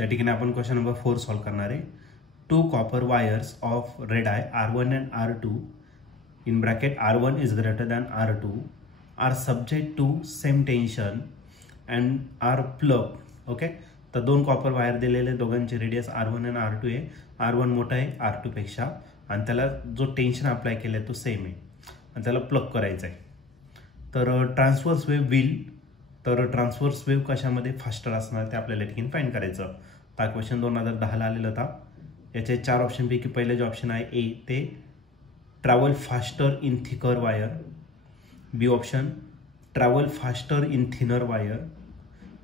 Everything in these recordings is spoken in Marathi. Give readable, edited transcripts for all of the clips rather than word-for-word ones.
त्या ठिकाणी आपण क्वेश्चन नंबर 4 सॉल्व करणार आहे. 2 copper wires of radii R1 and R2 in bracket R1 is greater than R2 are subject to same tension and are plugged. Okay, तर 2 कॉपर वायर दिलेले, दोघांचे रेडियस R1 आणि R2 आहे. R1 मोठा आहे R2 पेक्षा आणि त्याला जो टेन्शन अप्लाय केलाय तो सेम आहे आणि त्याला प्लग करायचा आहे. तर ट्रान्सव्हर्स वेव्ह विल, तर ट्रान्सव्हर्स वेव्ह कशामध्ये फास्टर असणार ते आपल्याला ठिकाणी फाइंड करायचं. हा क्वेश्चन 2010 ला आलेला होता. याचे 4 ऑप्शन पैकी पहिले जे ऑप्शन आहे A they travel faster in thicker wire, B option travel faster in thinner wire,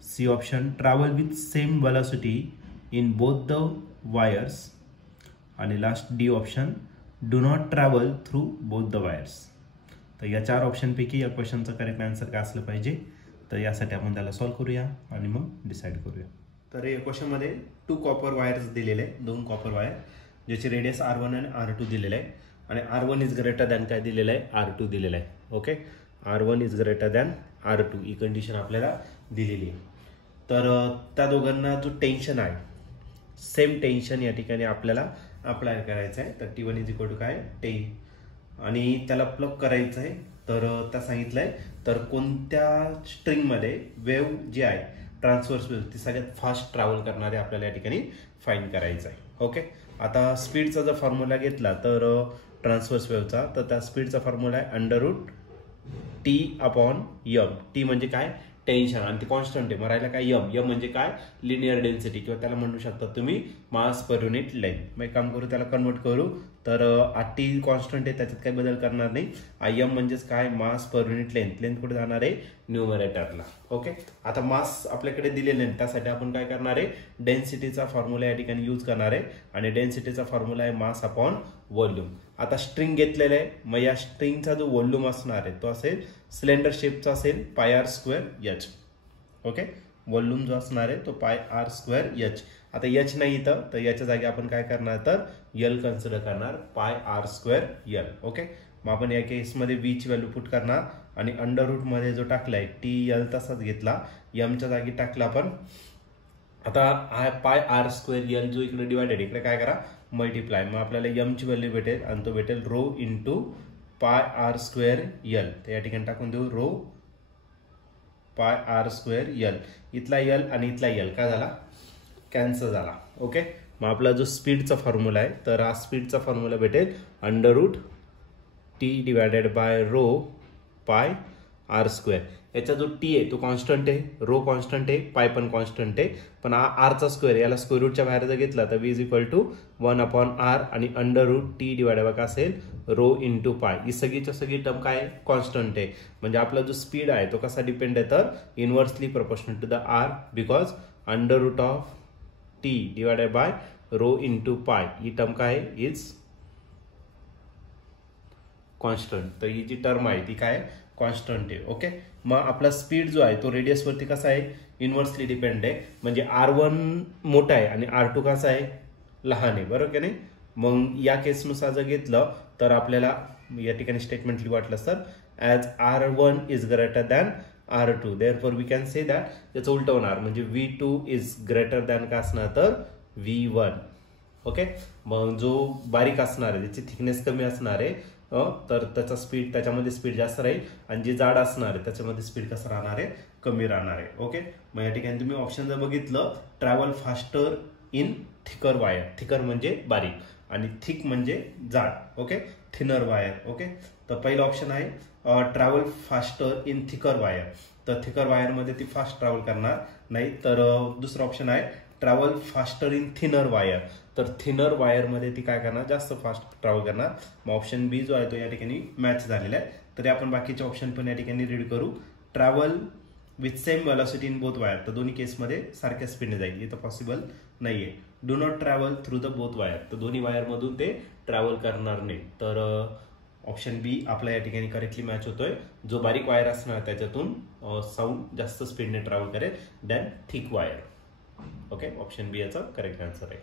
C option travel with same velocity in both the wires आणि last D option do not travel through both the wires. तर या 4 ऑप्शनपैकी या क्वेश्चनचं करेक्ट आन्सर काय असलं पाहिजे, तर यासाठी आपण त्याला सॉल्व्ह करूया आणि मग डिसाईड करूया. तर या क्वेश्चनमध्ये 2 कॉपर वायर्स दिलेले आहे, 2 कॉपर वायर ज्याची रेडियस R1 आणि R2 दिलेले आहे आणि R1 इज ग्रेटर दॅन काय दिलेलं आहे, R2 दिलेलं आहे. Okay, R1 is greater than R2 he condition आपल्याला दिलेली आहे. तर त्या दोघांना जो टेन्शन आहे सेम टेन्शन या ठिकाणी आपल्याला अप्लाय करायचं आहे. तर T1 इज इक्वल टू काय 10 आणि त्याला प्लग करायचं आहे. तर त्या सांगितलंय तर कोणत्या स्ट्रिंगमध्ये वेव्ह जी आहे ट्रान्सव्हर्स वेव्ह ती सगळ्यात फास्ट ट्रॅव्हल करणारे आपल्याला या ठिकाणी फाइंड करायचं आहे. ओके, आता स्पीडचा जर फॉर्म्युला घेतला तर ट्रान्सव्हर्स वेव्हचा, तर त्या स्पीडचा फॉर्म्युला आहे √T/m. टी म्हणजे काय टेन्शन आणि ती कॉन्स्टंट आहे, मरायला काय एम म्हणजे काय लिनियर डेन्सिटी किंवा त्याला म्हणू शकता तुम्ही मास पर युनिट लेंथ. मग काम करू त्याला कन्वर्ट करू तर टी कॉन्स्टंट आहे त्याच्यात काही बदल करणार नाही. एम म्हणजेच काय मास पर युनिट लेंथ, लेंथ कुठे जाणार आहे न्यूमरेटरला. ओके, आता मास आपल्याकडे दिलेले नाही त्यासाठी आपण काय करणार आहे डेन्सिटीचा फॉर्म्युला या ठिकाणी यूज करणार आहे आणि डेन्सिटीचा फॉर्म्युला आहे मास अपॉन व्हॉल्यूम. आता स्ट्रिंग घेतलेलं आहे, मग या स्ट्रिंगचा जो व्हॉल्यूम असणार आहे तो असेल सिलेंडर शेपचा असेल πr²h. ओके, व्हॉल्यूम जो असणार आहे तो πr²h. आता एच नाही इथं तर याच्या जागी आपण काय करणार तर एल कन्सिडर करणार πr²l. ओके, मग आपण या केसमध्ये v ची व्हॅल्यू पुट करणार आणि अंडर रूट मध्ये जो टाकलाय TL तसाच घेतला, एमच्या जागी टाकला आपण. आता πr²l जो इकडे डिवायडेड इकडे काय करा मल्टिप्लाय, मग आपल्याला एम ची व्हॅल्यू भेटेल आणि तो भेटेल रो इंटू πr²l. तर या ठिकाणी टाकून देऊ रो πr²l. इथला एल आणि इथला एल काय झाला कॅन्सल झाला. ओके, मग आपला जो स्पीडचा फॉर्म्युला आहे तर हा स्पीडचा फॉर्म्युला भेटेल √T divided by rho πr². याचा जो टी आहे तो कॉन्स्टंट आहे, रो कॉन्स्टंट आहे, पाय पण कॉन्स्टंट आहे, पण आरचा स्क्वेअर याला स्क्वेअर रूटच्या बाहेर जर घेतला तर v is equal to 1/r आणि √T डिवायडेड बाय काय असेल रो इंटू पाय. ही सगळीच्या सगळी टर्म काय कॉन्स्टंट आहे, म्हणजे आपला जो स्पीड आहे तो कसा डिपेंड आहे तर inversely proportional to the r because √T divided by rho into pi ही टर्म काय इज कॉन्स्टंट. तर ही जी टर्म आहे ती काय कॉन्स्टंट आहे. ओके, मग आपला स्पीड जो आहे तो रेडियस वरती कसा आहे इनव्हर्सली डिपेंड आहे, म्हणजे R1 मोठा आहे आणि R2 कसा आहे लहान आहे, बरोबर की नाही. मग या केसनुसार जर घेतलं तर आपल्याला या ठिकाणी स्टेटमेंट लिहू वाटलं तर as R1 is greater than R2 therefore we can say that त्याचं उलट होणार, म्हणजे V2 इज ग्रेटर दॅन काय असणार तर V1. ओके, मग जो बारीक असणार आहे त्याची थिकनेस कमी असणार आहे तर त्याचा स्पीड त्याच्यामध्ये स्पीड जास्त राहील आणि जे जाड असणार आहे त्याच्यामध्ये स्पीड कसं राहणार आहे कमी राहणार आहे. ओके, मग या ठिकाणी तुम्ही ऑप्शन जर बघितलं travel faster in thicker wire, thicker म्हणजे बारीक आणि थिक म्हणजे जाड. Okay, thinner wire. ओके, तर पहिलं ऑप्शन आहे travel faster in thicker wire, तर थिकर वायर मध्ये ती फास्ट ट्रॅव्हल करणार नाही. तर दुसरं ऑप्शन आहे travel faster in thinner wire, तर थिनर वायर मध्ये ती काय करणार जास्त फास्ट ट्रॅव्हल करणार. मग ऑप्शन बी जो आहे तो या ठिकाणी मॅच झालेला आहे. तरी आपण बाकीचे ऑप्शन पण या ठिकाणी रीड करू. Travel with same velocity in both wire, तर दोन्ही केसमध्ये सारख्या स्पीडने जाईल, हे तर पॉसिबल नाहीये. Do not travel through the both wire, तर दोन्ही वायर मधून ते ट्रॅव्हल करणार नाही. तर ऑप्शन बी आपला या ठिकाणी करेक्टली मॅच होतोय. जो बारीक वायर असणार त्याच्यातून साऊंड जास्त स्पीडने ट्रॅव्हल करेल than thick wire. Okay, option B याचा करेक्ट आन्सर आहे.